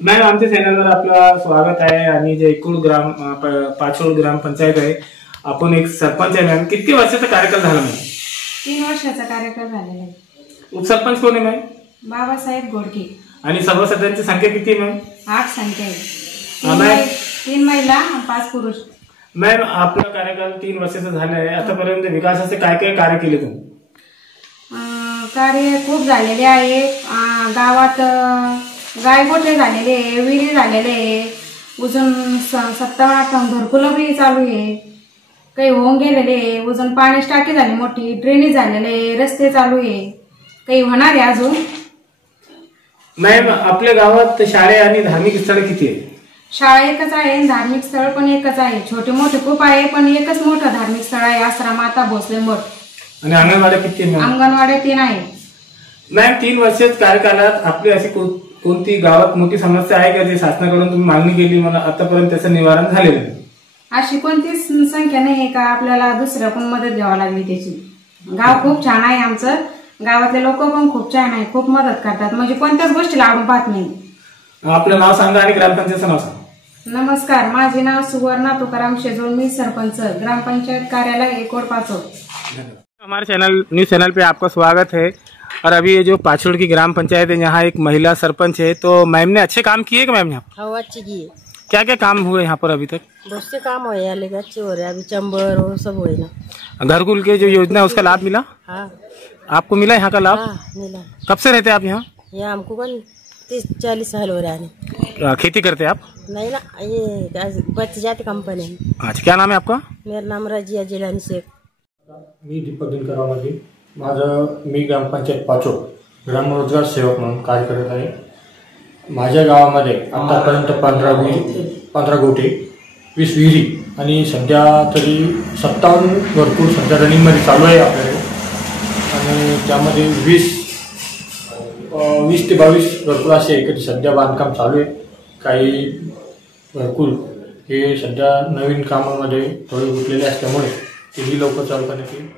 Ma'am, आमच्या चॅनलवर आपलं स्वागत आहे. आणि जे एकूण पाचोड ग्रामपंचायत आहे, आपण एक सरपंच आहे मॅम. किती वर्षाचा कार्यकाल झाला मॅम? 3 वर्षाचा कार्यकाल झालेला आहे. उपसरपंच कोण आहे मॅम? बाबासाहेब गोडके. आणि सभासदांची संख्या किती आहे मॅम? 8 संख्या आहे. 3 महिला आणि 5 पुरुष. मॅम, आपला कार्यकाल 3 वर्षाचा झाला आहे. आतापर्यंत विकासाचे काय काय कार्य केले तुम्ही? कार्य खूप झालेले आहे. गावात गायगोठे झालेले आहे, विहिरी झालेले आहे, अजून 7-8 घरकुलं बी चालू आहे. काही होऊन गेलेले आहे. अजून पाण्याची टाकी झाली मोठी, ड्रेनेज झालेले आहे, रस्ते चालू आहे, काही होणार आहे अजून. मॅम, आपल्या गावात शाळे आणि धार्मिक स्थळ किती आहे? शाळा एकच आहे, धार्मिक स्थळ पण एकच आहे. छोटे मोठे खूप आहे, पण एकच मोठं धार्मिक स्थळ आहे, आश्रम माता भोसले मठ. आणि अंगणवाड्या किती आहे? अंगणवाड्या 3 आहे. मॅम, 3 वर्षात कार्यकालात आपली अशी कोणती गावात मोठी समस्या आहे का, जे शासनाकडून तुम्ही मागणी केली, मला आतापर्यंत त्याचं निवारण झालेलं नाही? अशी कोणतीच संख्या नाही का आपल्याला दुसऱ्याकडून मदत घ्यावी लागली त्याची. गाव खूप छान आहे आमचं. गावातले लोक पण खूप छान आहे, खूप मदत करतात, म्हणजे कोणत्याच गोष्टीला आडून पाहत नाही. आपलं नाव सांगा आणि ग्रामपंचायतचं नाव सांगा. नमस्कार, माझे नाव सुवर्णा तुकाराम शेजोळ, मी सरपंच, ग्रामपंचायत कार्यालय एकोड पाचोड. हमारे न्यूज चैनल पे आपका स्वागत है। और अभी ये जो पाचोड़ की ग्राम पंचायत है, यहाँ एक महिला सरपंच है, तो मैम ने अच्छे काम किए क्या मैम? यहाँ हाँ, अच्छी की। क्या क्या काम हुए यहाँ पर अभी तक? बहुत से काम हो रहे, लेकिन अच्छे हो रहे हैं। अभी चंबर और सब हुए ना। घरकुल के जो योजना है उसका लाभ मिला? हाँ, आपको मिला यहाँ का लाभ? हाँ, मिला। कब से रहते हैं आप यहाँ? यहाँ हमको कौन 30-40 साल हो रहा है। खेती करते हैं आप? नहीं ना, ये बच्चे जाते कंपनी में। अच्छा, क्या नाम है आपका? मेरा नाम रजिया जिलानी शेख। मी दीपक दिनकरामध्ये मी ग्रामपंचायत पाचोड ग्रामरोजगार सेवक म्हणून कार्य करत आहे. माझ्या गावामध्ये आतापर्यंत 15 गोटे, 20 विहिरी आणि सध्या तरी 57 घरकुल सध्या रनिंगमध्ये चालू आहे आपल्याकडे. आणि त्यामध्ये 20 ते 22 घरकुल असे आहे की सध्या बांधकाम चालू आहे. काही घरकुल हे सध्या नवीन कामामध्ये थोडे गुंतलेले असल्यामुळे तेही लवकर चालू करण्यात येईल.